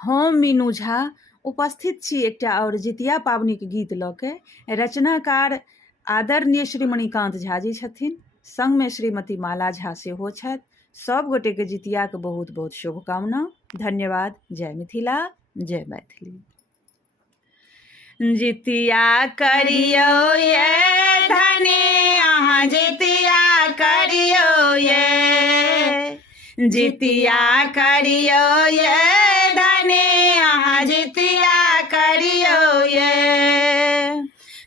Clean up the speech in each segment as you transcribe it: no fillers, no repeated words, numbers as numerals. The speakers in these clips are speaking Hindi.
हम मीनू झा उपस्थित छी एकटा और जितिया पाबनिक गीत लऽ के। रचनाकार आदरणीय श्री मणिकान्त झा जी छथिन, संगमे श्रीमती माला झा सेहो छथि। सब गोटेके जितियाके बहुत बहुत शुभकामना। धन्यवाद। जय मिथिला, जय मैथिली। जितिया करियो ये धनी अहाँ जितिया करियो ये, जितिया करियो ये धनी अहाँ जितिया करियो ये।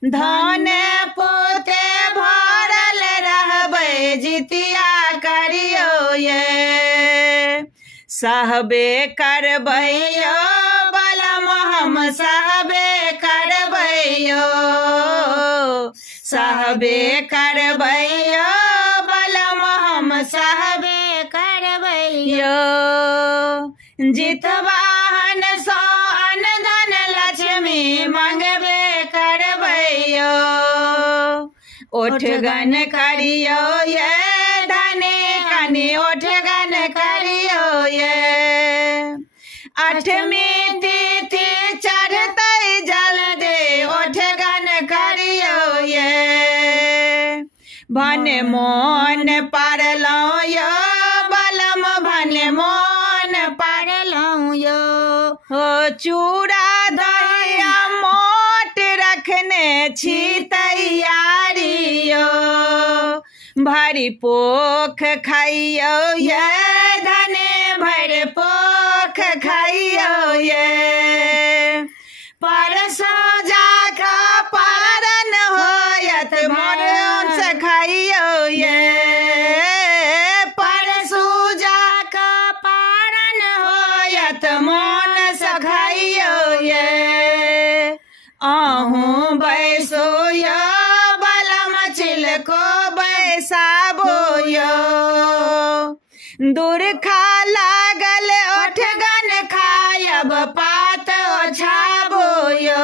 धन पोते भरल रहबै जितिया करियो ये। सहबे करबै यो बलम हम सहबे करबै यो, सहबे करबै यो बलम हम सहबे करबै यो। जितवाहन सो अनधन लक्ष्मी मंगबे करबै यो। ओठगन करियो ये धनी कनी ओठगन करियो ये। अठमी तिथि चढ़तै जल्दी ओठगन करियो ये। भन मोन पड़लौं यो बलम भन मोन पड़लौं यो। हो चूड़ा दही मोट रखने छी तैयारी यो। भरि पोख खाइयो ये धने भरि पोख खाइयो ये। परसो जाके पारन होयत मोन से खाइयो ये। परसू जाके पारन होयत मोन से खाइयो ये। आहूँ बैसो यो बलम चिलको बैसाबो यो। दुर्खा लागल ओठगन खायब पात ओछाबो यो।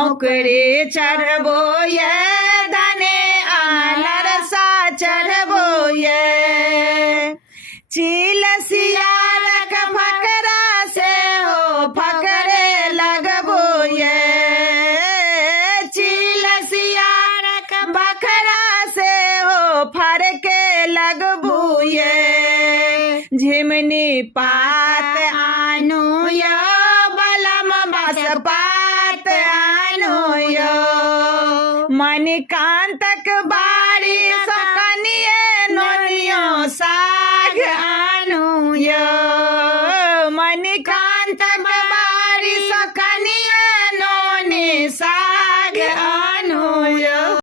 औकरे चढ़बो ये धने आनरसा चढ़बो ये। चील सियारक फकरा से हो फकरे लगबो ये। चील सियारक फकरा से हो फरके लगबो ये। झिमनी पात आनो यो बलम बस पात आनो यो। मणिकान्तक बारी सकनिए नोनियो साग आनो यो। मणिकान्त